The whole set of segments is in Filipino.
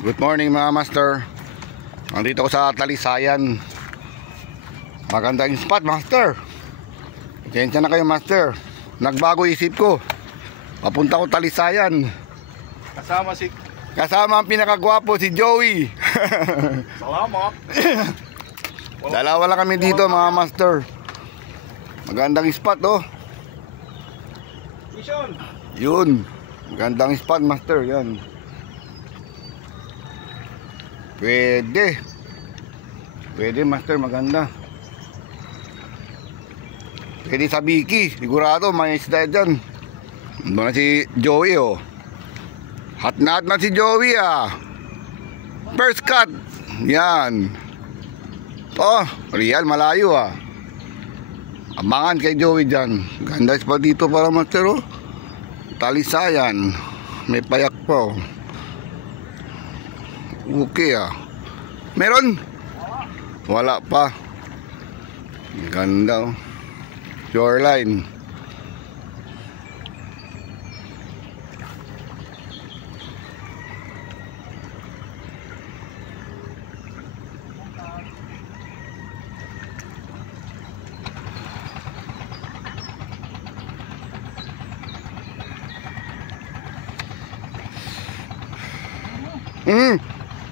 Good morning mga master. Nandito ko sa Talisayan. Magandang spot master. Pasensya na kayo master. Nagbago isip ko. Papunta ko Talisayan. Kasama ang pinakagwapo si Joey. Salamat. Dalawa lang kami dito mga master. Magandang spot oh. Mission. Yun. Magandang spot master yan. Pwede master, maganda. Pwede sa Biki, sigurado may isda dyan. Doon na si Joey oh. Hot na si Joey ah. First cut. Yan. Oh, real malayo ah. Abangan kay Joey dyan. Ganda spot dito para master oh. Talisayan. May payak pa oh. Okay ah. Meron? Wala pa. Ganda oh. Shoreline.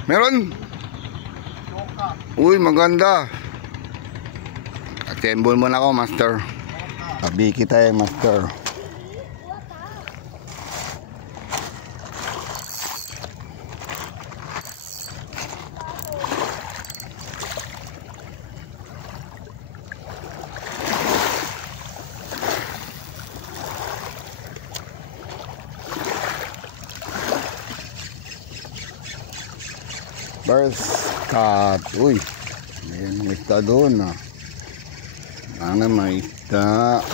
Meron? Uy, maganda. Assemble mo na ako, master. Tabi kita master. First cut. Uy, may isda doon ah. Sana may isda.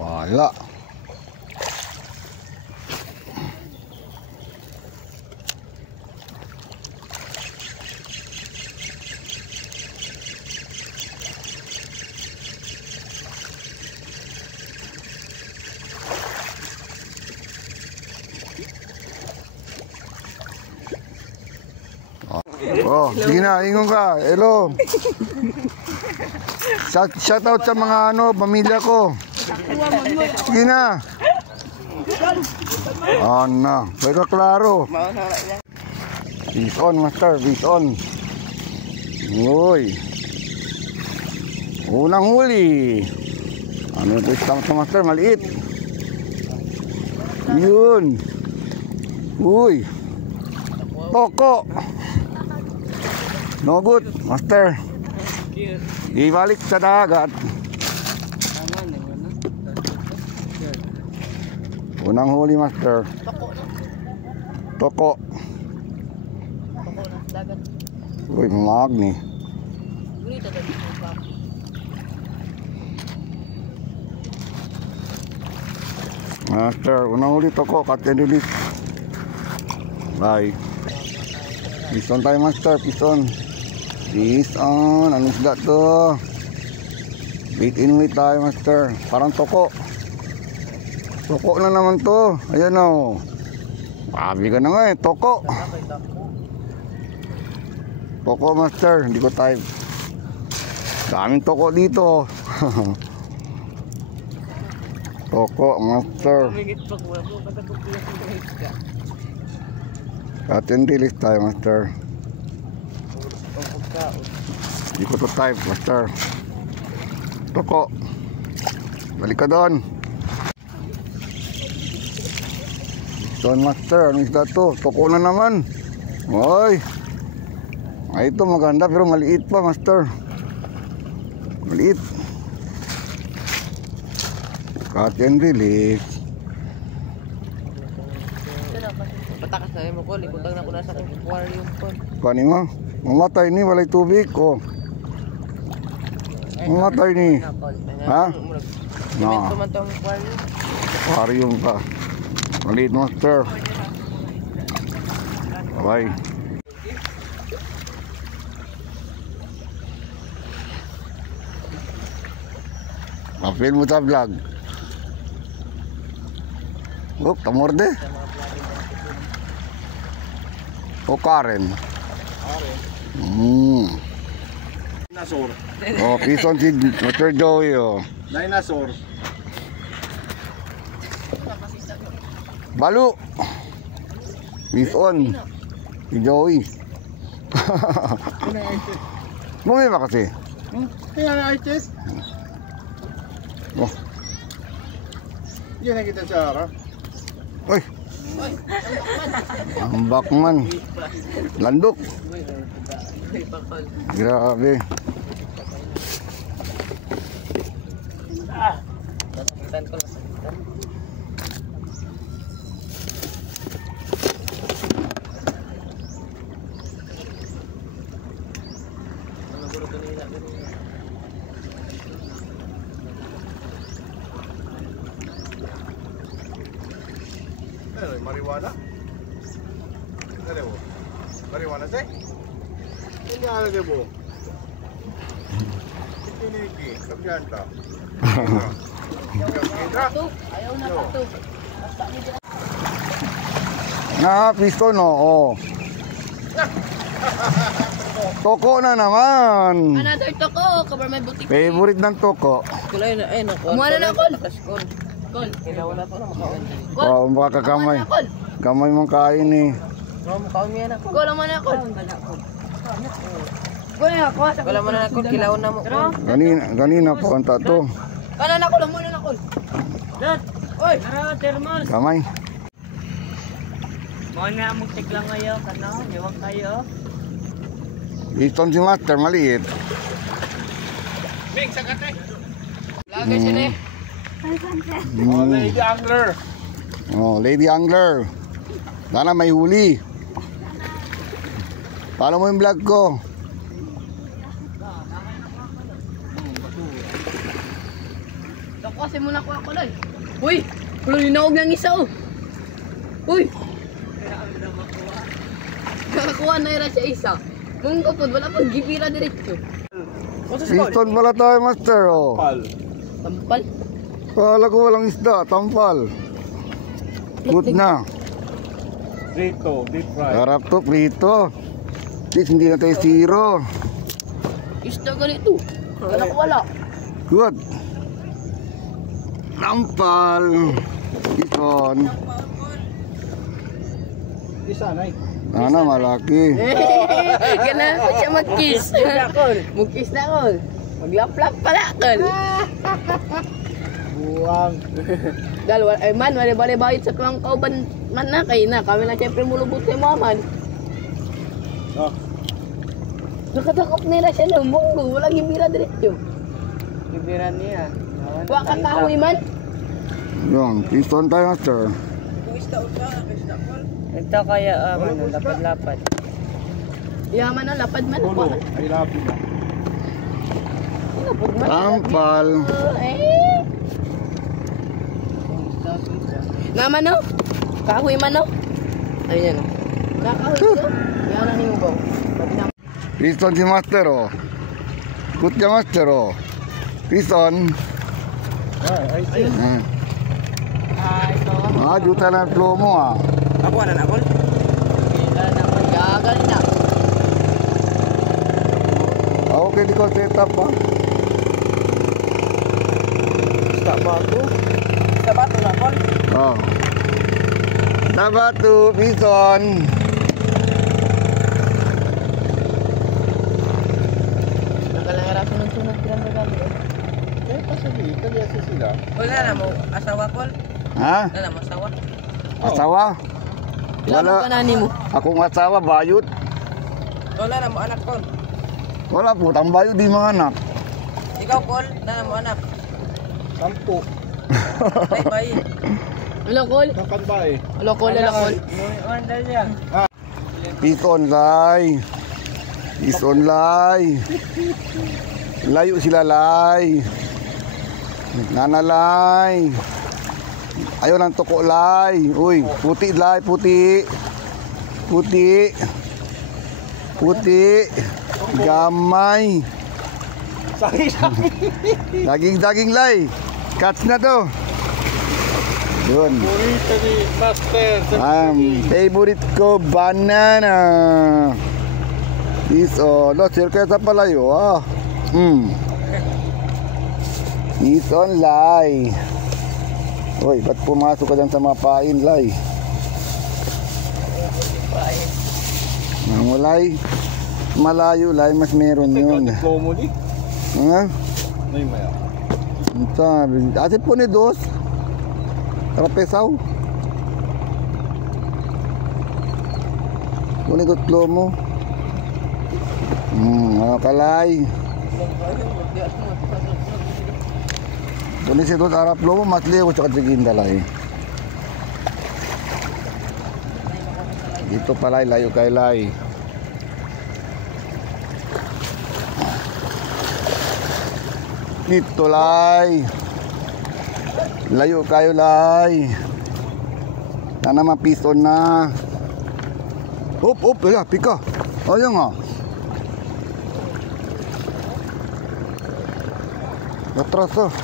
Wala. Oh, sige na, ingon ka. Hello. Shout out sa mga pamilya ko. Sige na. Ano, pero klaro. Fish on master, fish on. Uy. Unang huli. Ano ito sa master, maliit. Yun. Uy. Toko. No good, master. Ibalik sa dagat. Unang huli master. Toko. Toko na dagat. Uy, magni. Master, unang huli toko, katin ulit. Bye. Pison tayo master, pison. Pison, anong isda to? Bait in weight tayo master. Parang toko. Toko na naman to. Ayan o. Sabi ka na nga eh. Toko. Toko master. Hindi ko type. Daming toko dito. Toko master. Cut and release tayo master. Hindi ko to type, master. Toko. Balik ka doon. Doon, master. Ano isda to? Toko na naman. Oy. Ay, ito maganda pero maliit pa, master. Maliit. Cut and release. Patakas na mo ko, libutang na ko na sa aquarium ko. Kani mo? Mamatay ni, walay tubig ko. Mamatay ni. Ha? No. Ito man itong aquarium. Aquarium ka. Maliit, master. Okay. Mapil mo sa vlog. Oh, tamorde. O Karen. Dinosaur. Oh, pison si Dr. Joey, oh. Dinosaur. Balu. Pison. Si Joey. Mumi ba kasi? Kaya na artist. Oh. Yan na kita sa ara. Uy. Ambak man. Landok. Grabe. Sakitan ko lang, sakitan. Ano, marijuana? Ano mo? Marijuana sih? Hindi ano dia mo? Kiniki, kabyanta. Ayaw na pato. Na, piston, oh. Toko na naman. Another toko, cover my butik. Favorite ng toko. Kulay na, eh, nakon. Muna na, Kol. Kol. Kailangan na ko na makaon. Oh, baka kamay. Kamay mong kain eh. Makaon mo yan ako. Kol, mo na, Kol. Kol na ako. Kol mo na, Kol. Kailangan na mo, Kol. Ganina po ang tato. Kanan ako lang muna na, Kol. Dad. Oy. Thermal. Kamay. Mga na magtiglang ngayon, kano? Iwag kayo. Piston si Master, maliit. Ming, sakate. Lagay siya na eh. Oh, lady angler. Oh, lady angler. Sana may huli. Follow mo yung vlog ko. Kasi muna ko ako lang. Uy! Linaog ng isa oh. Uy! Nakakuha na ira siya isa. Kung kapod, wala pang gipira diretso. Piston pala tayo, Master. Oh. Pal. Tampal. Kala ko walang isda, tampal. Good na. Frito, deep fry. Harap to, prito. Please, hindi na tayo zero. Isda ganito. Wala ko wala. Good. Tampal. Piston. Isa, nay. Sana malaki. Ganun ko siya mag-kiss. Mag-kiss na ako. Mag-lap-lap pala ako. Buwang. Dahil, ay man, wala bali-bayit sa tuwang kauban man na kayo na. Kami na siyempre mulubot sa maman. Oh. Nakatakop nila siya ng munggo. Walang ibira diretso. Ibiran niya. Waka kahoy man. Yan, piston tayo, Master. Ito kaya ano, lapad-lapad. Yaman na, lapad man. Ulo. Ay, labi na. Lapad man. Tampal. Eh. Naman no? Kahoy man no? Ayun yan no? Nakahoy ko? Yan na niyo ba? Piston si Master, oh. Good ka, Master, oh. Piston. Ay, Ito. Juta na ang flow mo, ah. Ako na ako. Kita na magagal na. Okay, di ko set up, ah. Sa bato. Sa bato na ako. Oh. Sabatu, piston. na mo asawa ko. Ha? Na mo asawa. Asawa? Ilan Wala. ka nani mo? Akong asawa, bayot. Wala na mo anak ko. Wala po, ang bayot di mga anak. Ikaw Paul, na mo anak. 10. Ay bayi. Ilang kol? Kapan ba eh? Ilang kol, ilang kol? Andal yan. Peace online. Peace online. Layo sila lay. Nanalay. Ayaw ng tuko lay. Uy, puti lay, puti. Puti. Puti. Gamay. Daging-daging lay. Catch na to. Yun. Burrito ni Master. Favorite ko, banana. Is circle sa palayo, ah. Is on lay. Uy, ba't pumasok ka dyan sa mga pain, lay? Lay. Malayo, lay, mas meron yun. Diplomo ni. Ha? Nay maya. Sabi, ate po ni dos. Trapesaw. Puni tutlo mo. Mga kalay. Puni si dos arap lo mo, matli ko tsaka tiginda lay. Dito palay, layo kay lay. Dito lay. Layo kayo lay. Na naman piston na. Up, ya, pika. Ayan nga. Atras ah.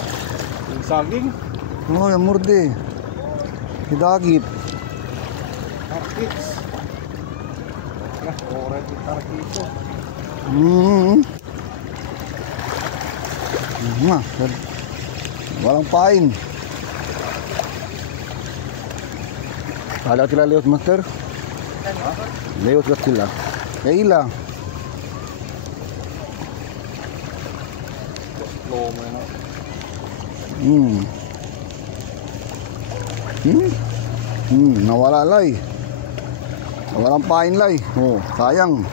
Yung saging. Oh, yung murde. Hidagit. Tarkits. Oret yung tarkito. Walang pain. Ada sila Leos Master? Leos ka sila. Kaila. Diplomo na. Nawala lay. Walang pain lay. Oh, sayang.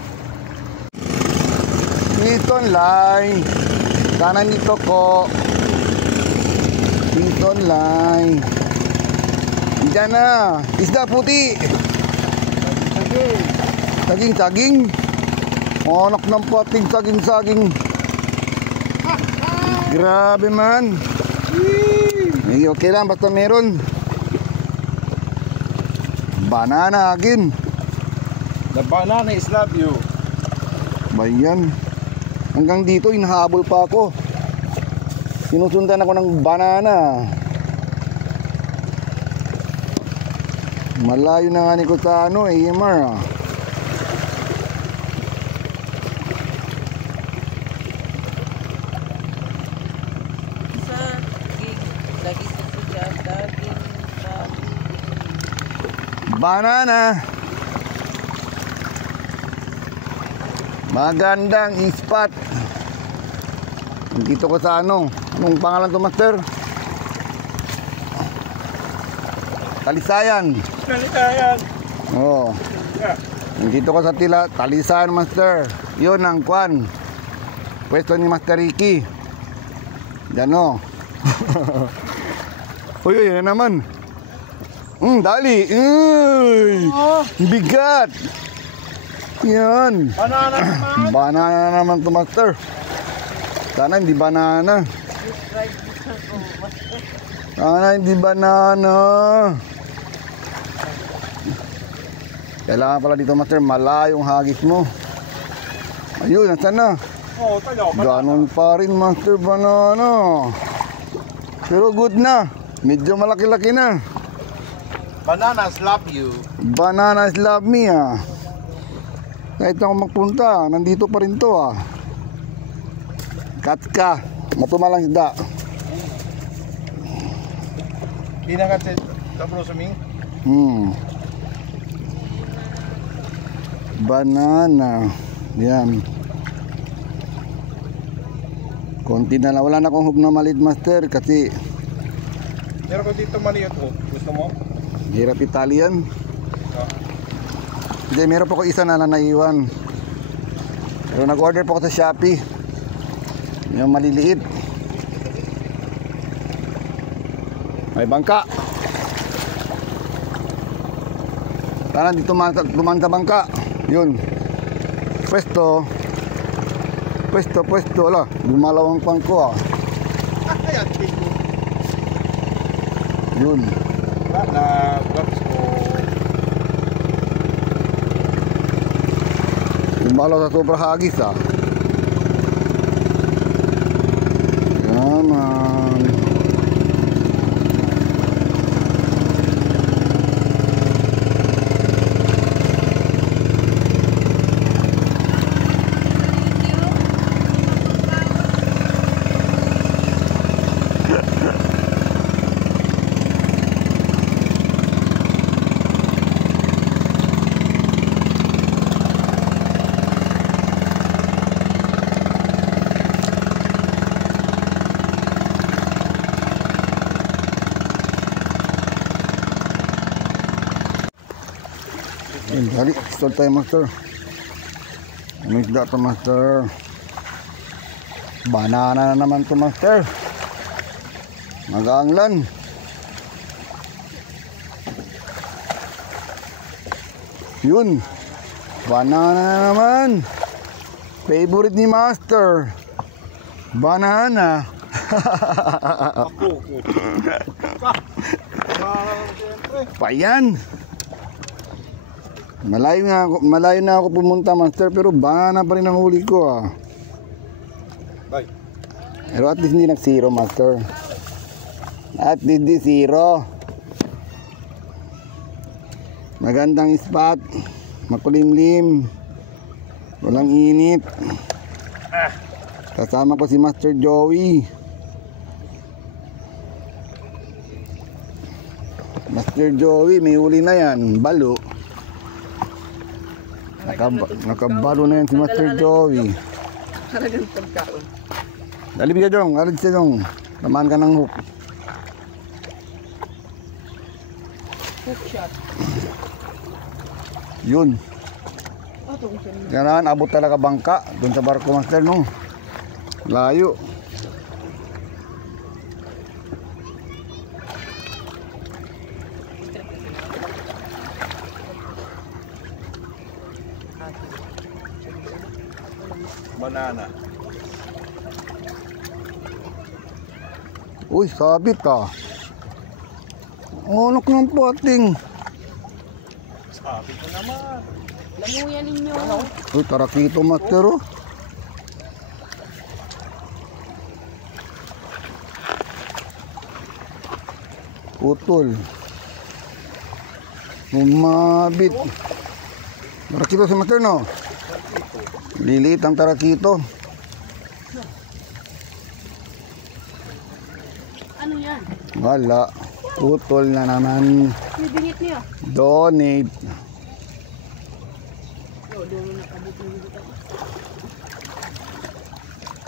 Dito lay. Kanan nito ko. Dito lay. Diyan na. Isda puti. Saging-saging. Anak ng pating saging-saging. Grabe man. Okay lang basta meron. Banana again. The banana is love you. Bayan. Hanggang dito inahabol pa ako. Sinusundan ako ng banana. Malayo na nga ni ko sa AMR ah. Banana. Magandang spot. Dito ko sa anong pangalan to Master? Talisayan. Kalikayan. Oo. Dito ko sa Talisayan Master. Yun ang kwan. Pwesto ni Master Ricky. Yan o. Uy, yan naman. Dali. Bigat. Yan. Banana naman. Banana naman to Master. Sana hindi banana. Sana hindi banana. Kailangan pala dito Master, malayong hagis mo. Ayun, nasan na? Oo, talo. Ganon pa rin Master, banana. Pero good na. Medyo malaki-laki na. Bananas love you. Bananas love me ah. Kahit ako magpunta, nandito pa rin to ah. Katka, matumalang isda. Kinakat sa brosuming. Banana. Yan. Konti na lang. Wala na akong hook na maliit Master kasi Meron ko dito maliit oh. Gusto mo? Hirap Italian. Ah. Hindi, meron po ko isa na naiwan. Pero nag-order po ko sa Shopee. Yung maliliit. May bangka. Tara, dito dumaan sa bangka. Yun. Pwesto. Ala, lumalaw ang pangko ah. Ayan, tigo. Yun. Na, gloves ko. Lumalaw sa sobra hagis ah. Yaman. Yan, dali, start tayo master. Ano isda to master? Banana na naman to master. Mag-aanglan. Yun. Banana na naman. Favorite ni master. Banana. Ako. Siyempre. Payan. Malayo na ako pumunta master, pero banana pa rin ang huli ko ah. Bye. Pero at least hindi nag-zero master. At least di zero. Magandang spot. Makulimlim. Walang init. Kasama ko si Master Joey. Master Joey, may huli na yan. Balo. Nakabalo na yan si Master Joey. Talagang pagkaon. Dali biya dong, alid siya dong. Lamaan ka ng hook. Hook shot. Yun. Oh, tungkol siya. Ganaan, abot talaga bangka. Doon sa barko master no. Layo. Banana. Uy, sabit ka. Anak ng pating. Sabi ko naman. Lamuyan ninyo. Uy, tarakito master oh. Putol. Umabit. Tarakito si master no. Liliit ang tarakito. Ano yan? Wala. Putol na naman. May bingit niya. Donate. Oh, doon na nakabit ng bingit ako.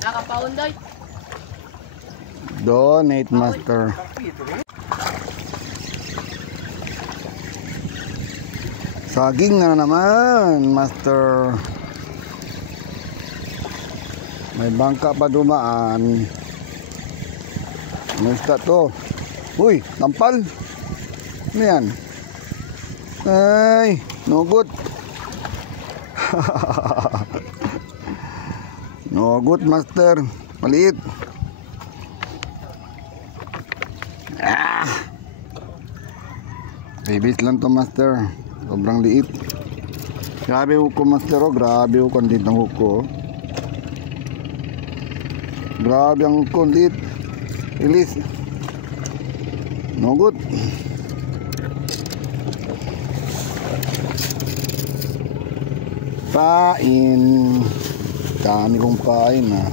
Nakapaunday. Donate master. Saging na naman master. May bangka pa dumaan. Ano isda to? Uy, tampal. Ano yan? Ay, no good. No good master. Maliit. Ah. Babies lang to master. Sobrang liit. Grabe hook ko master oh. Grabe hook ang liit ng hook ko. Grabe ang hook ko. Liit. Release. No good. Pain. Dami kong pain ah.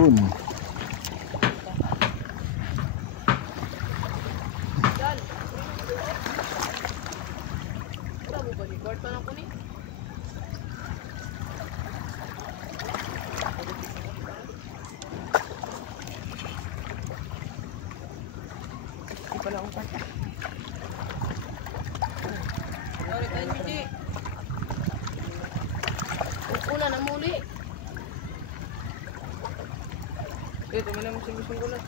Yun. Una na muli. Ito mo naman sungguh-sungguh na.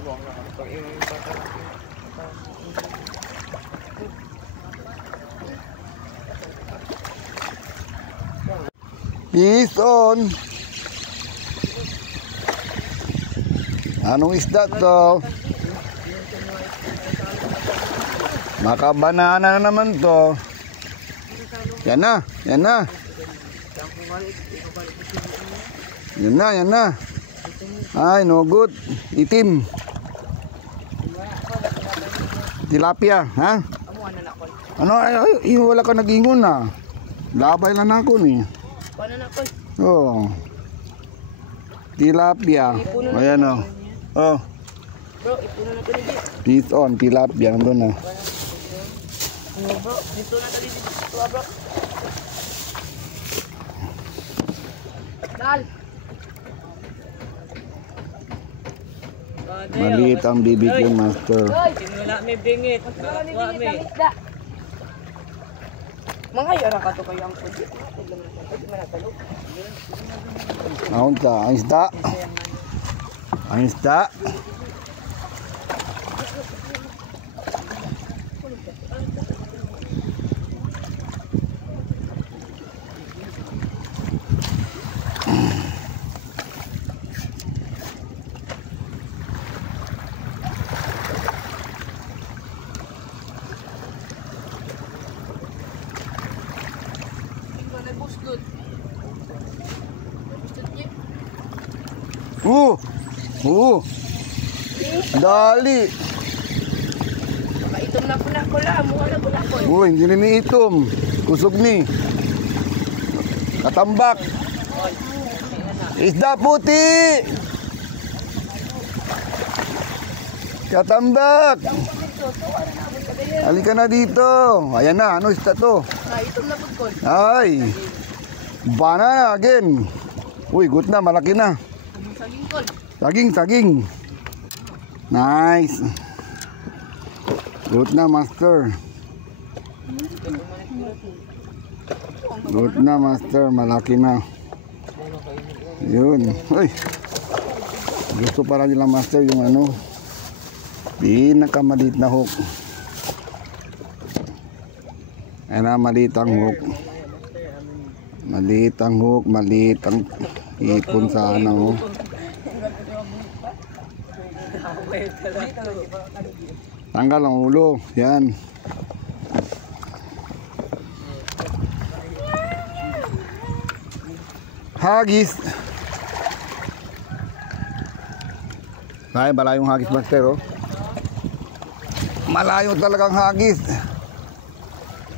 Buang na. Pag yung bata. Fish on. Anong isda to? Makabanana na naman to. Yan na, yan na. Yan na, yan na. Ay, no good. Itim. Tilapia, ha? Ano, ay, wala ka nag-ingon na. Labay lang ako ni. Paano na ko? Oh. Tilapia. Ayan o. Oh. Bro, ipuno na ko ni Di. Fish on, tilapia. Nandun na. Bro, dito na ka dito. Bro. Dal. Maliit ang bibig yung master. Wala may bingit. Wala may. Mga yara ka to kayo ang pwede. Ahon ka, ang isda. Ang isda. Dali. Itom na ko na ko lang. Mukha na ko na ko. Uy, hindi ni itom. Kusog ni. Katambak. Isda puti. Katambak. Halika na dito. Ayan na, ano isda to? Itom na po ko. Ay. Banana again. Uy, good na, malaki na. Saging kol. Saging, saging. Nice. Good na, master. Good na, master. Malaki na. Yun. Uy. Gusto para nila, master, yung ano. Pinakamaliit na hook. Ayan na, maliit ang hook. Maliit ang hook, maliit ang ipon sana, oh. Tanggal ang ulo. Yan. Hagis. Ay, malayong hagis, master, oh. Malayo talagang hagis.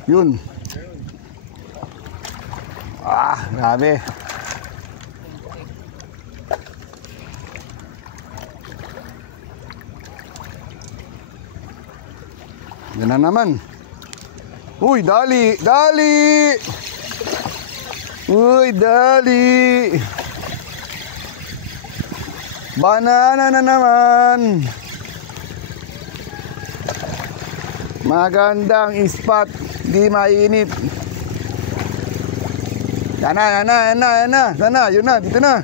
Yun. Ah, grabe. Yan na naman. Uy, dali, dali. Uy, dali. Banana na naman. Magandang spot, di mainit. Yan na, yan na, yan na, yan na. Sana, yun na, dito na.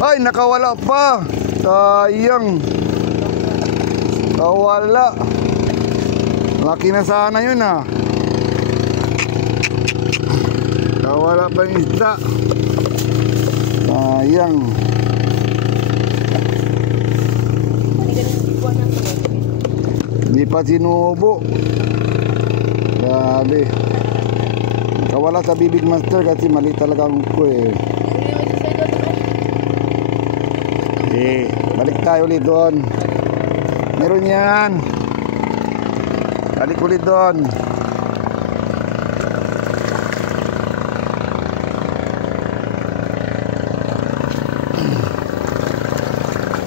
Ay, nakawala pa. Sayang. Nakawala. Laki na sana yun, ah. Nakawala pa yung isda. Sayang. Hindi pa sinubo. Grabe. Nakawala sa bibig, master, kasi mali talaga ang ko, eh. Balik tayo ulit doon. Meron yan. Balik ulit doon.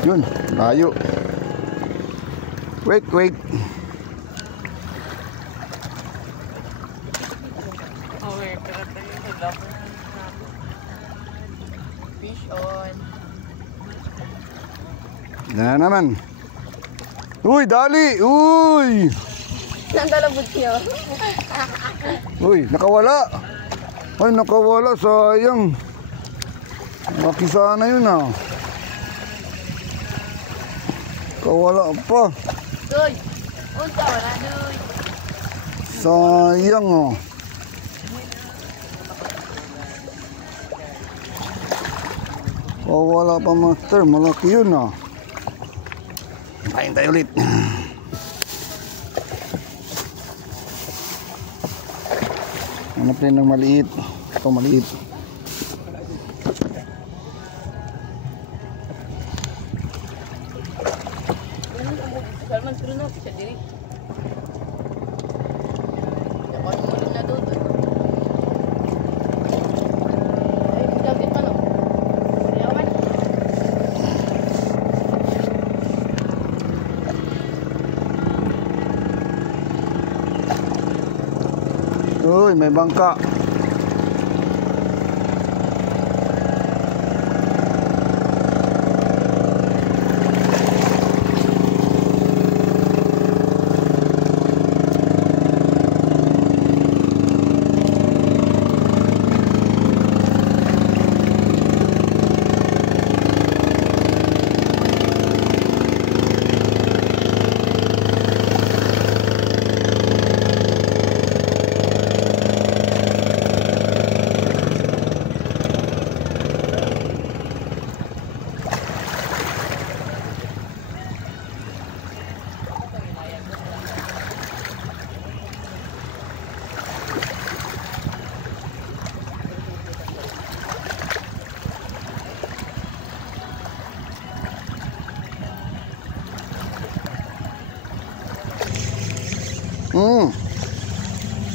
Yun, layo. Wait, wait. Okay, pero fish on. Na naman. Uy, dali! Uy! Nandalabot niyo. Uy, nakawala. Ay, nakawala. Sayang. Laki sana yun ah. Kawala pa. Doy! Unta, wala doy. Sayang oh. Kawala pa master. Malaki yun ah. Kain tayo ulit. Hanap rin ng maliit. Ito maliit. Salman, suruh no, bisa diri. Dapat mulun na doon. Ay, magdagit man o. Yawan. Uy, may bangka.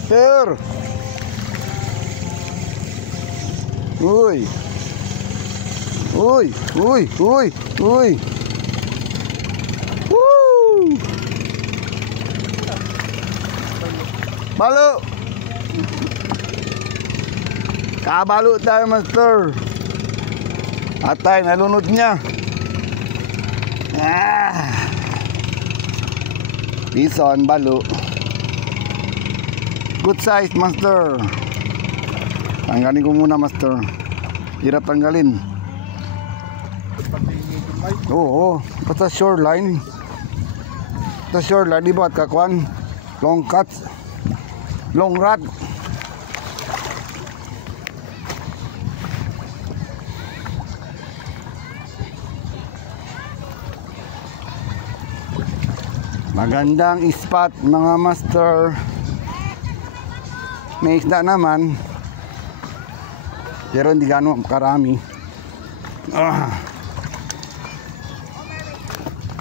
Sir. Uy. Uy, uy, uy, uy. Woo! Balo. Kabalo tayo, master. Atay, nalunod niya. Bison, balo. Good size, master. Tanggalin ko muna, master. Hirap tanggalin. Oo, basta shoreline. Basta shoreline, di ba? At kakwan. Long cut. Long rod. Magandang spot, mga master. May isda naman, pero hindi gano'ng karami.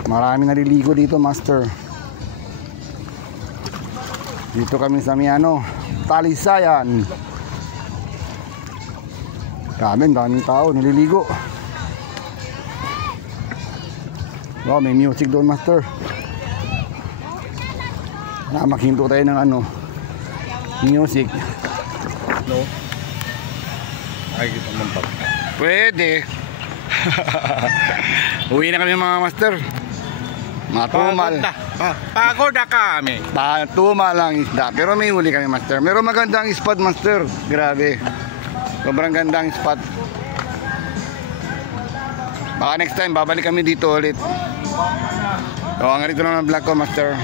Marami naliligo dito, master. Dito kami sa Miano, Talisayan. Daming tao naliligo. Wow, may music doon, master. Makinto tayo ng music. No? Ay, kita mong pag. Pwede. Uwi na kami, mga master. Matumal. Pagod na kami. Tumal lang isda. Pero may huli kami, master. Pero magandang spot, master. Grabe. Sobrang gandang spot. Baka next time babalik kami dito ulit. So hanggang dito lang ang vlog ko, master.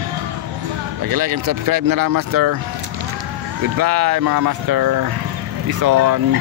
Pag-like and subscribe na lang, master. Goodbye, mga master. Peace on.